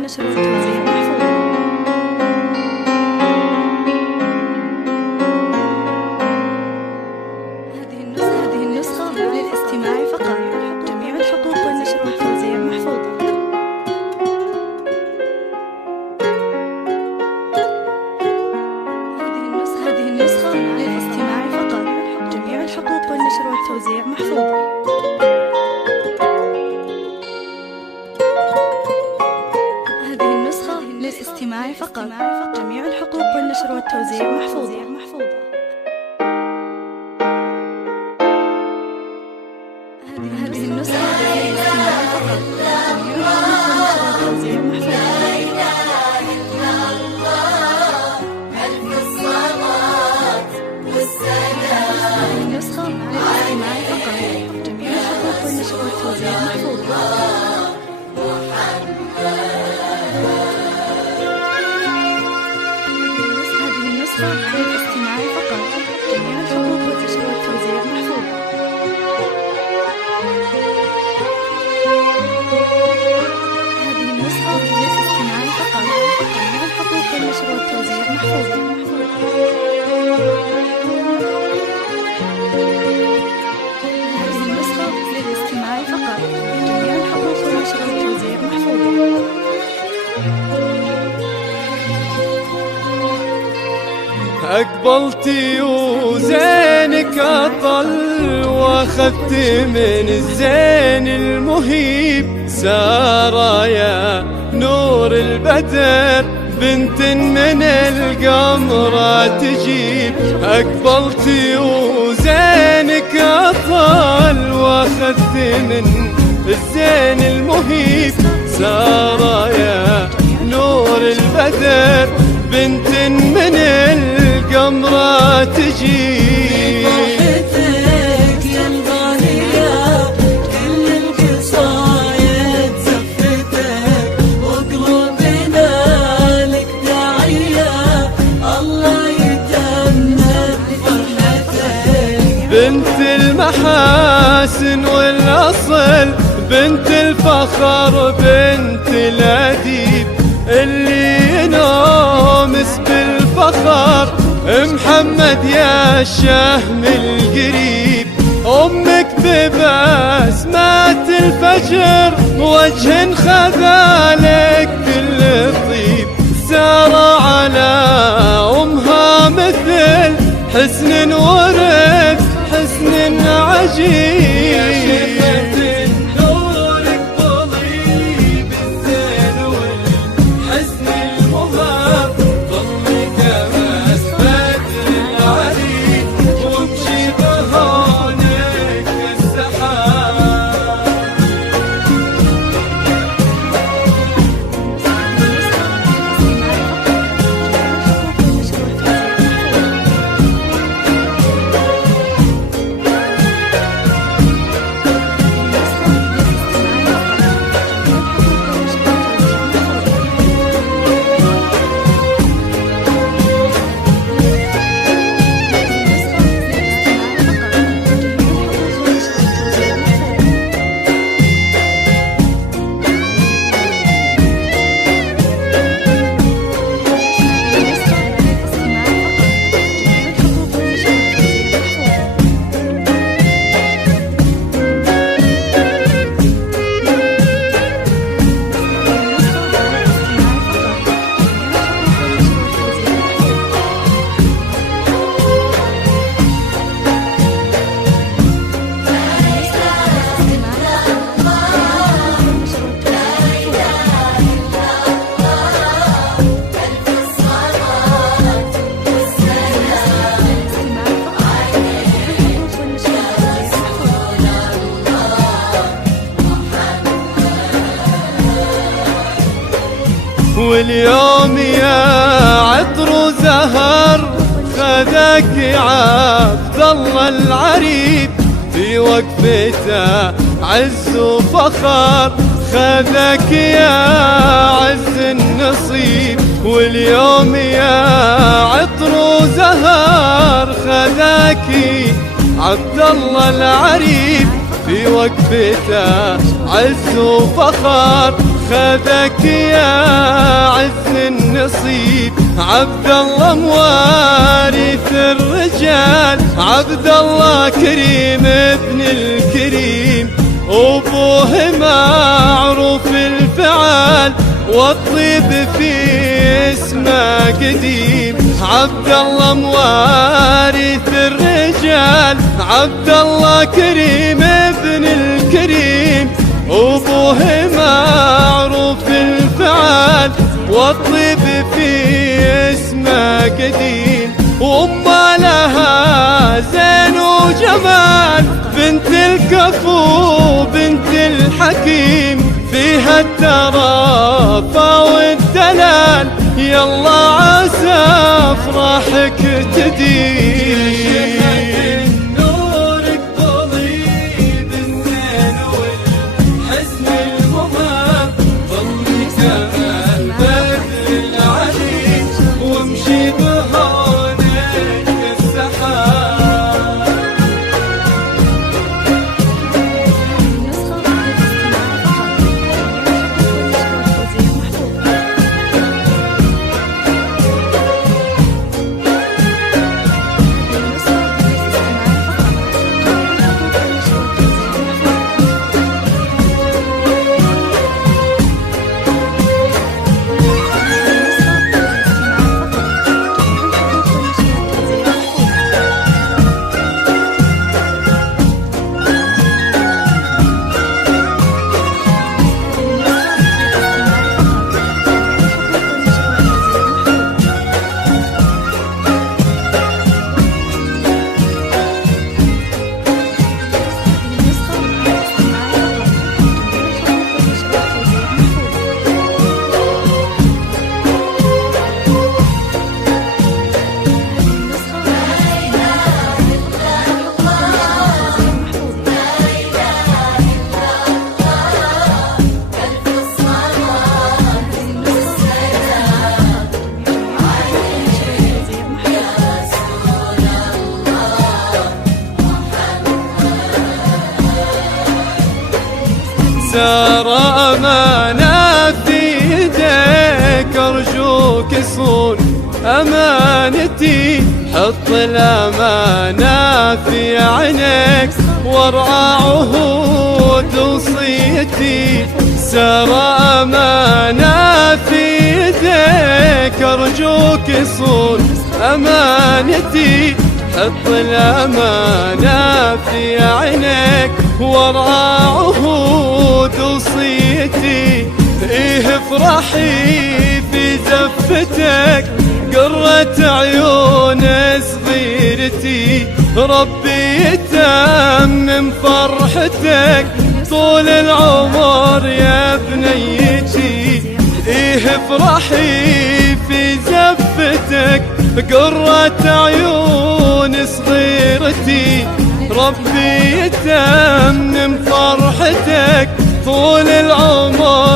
والنشر والتوزيع محفوظ. هذه النسخة للاستماع فقط. جميع الحقوق والنشر والتوزيع محفوظة. هذه النسخة للاستماع فقط. جميع الحقوق والنشر والتوزيع محفوظة. للاستماع فقط. جميع الحقوق والنشر والتوزيع محفوظة. هذه النسخة للاستماع فقط. جميع الحقوق والنشر والتوزيع محفوظة. هذه النسخة للاستماع فقط. جميع الحقوق والنشر والتوزيع محفوظة. للاستماع فقط. جميع الحقوق والنشر والتوزيع محفوظة. هذه النسخة للاستماع فقط. جميع الحقوق والنشر والتوزيع محفوظة. هذه النسخة للاستماع فقط. جميع الحقوق والنشر والتوزيع محفوظة. أقبلتي وزينك أطل واخذت من الزين المهيب سارة يا نور البدر بنت من القمرة تجيب. أقبلتي وزينك أطل واخذت من الزين المهيب سارة يا نور البدر بنت من القمرة تجيب. فرحتك يا الغالية كل القصايد زفتك وقلوبنا لك داعية الله يتمم فرحتك. بنت المحاسن والأصل بنت الفخر بنت الأديب اللي ينومس بالفخر محمد يا الشهم القريب. أمك ببسمات الفجر وجه خذالك كل طيب سارة على أمها مثل حسن ورث حسن عجيب. واليوم يا عطر وزهر خذاك عبد الله العريب في وقفته عز وفخر خذاك يا عز النصيب. واليوم يا عطر وزهر خذاك عبد الله العريب في وقفته عز وفخر، خذك يا عز النصيب عبد الله موارث الرجال، عبد الله كريم ابن الكريم، أبوه معروف الفعال والطيب في اسمه قديم. عبد الله موارث الرجال، عبد الله كريم ابن الكريم، أبوه معروف الفعال والطيب في اسمه قديم. وأمه لها زين وجمال، بنت الكفو بنت الحكيم، فيها الترافة والدلال، يلا عسى افراحك تديم. نورك ضليل الزين والحسن المهاب، ظلك البدر العليم وامشي بهونك السحاب. سار أمانة في يديك، أرجوك صون أمانتي، حط الأمانة في عينيك وارعى عهود وصيتي. سار أمانة في يديك، أرجوك صون أمانتي، حط الأمانة في عينيك وارعى عهود وصيتي. إيه افرحي في زفتك قرة عيون صغيرتي، ربي يتمم فرحتك طول العمر يا بنيتي. إيه افرحي في زفتك قرة عيون صغيرتي، ربي يتمم فرحتك طول العمر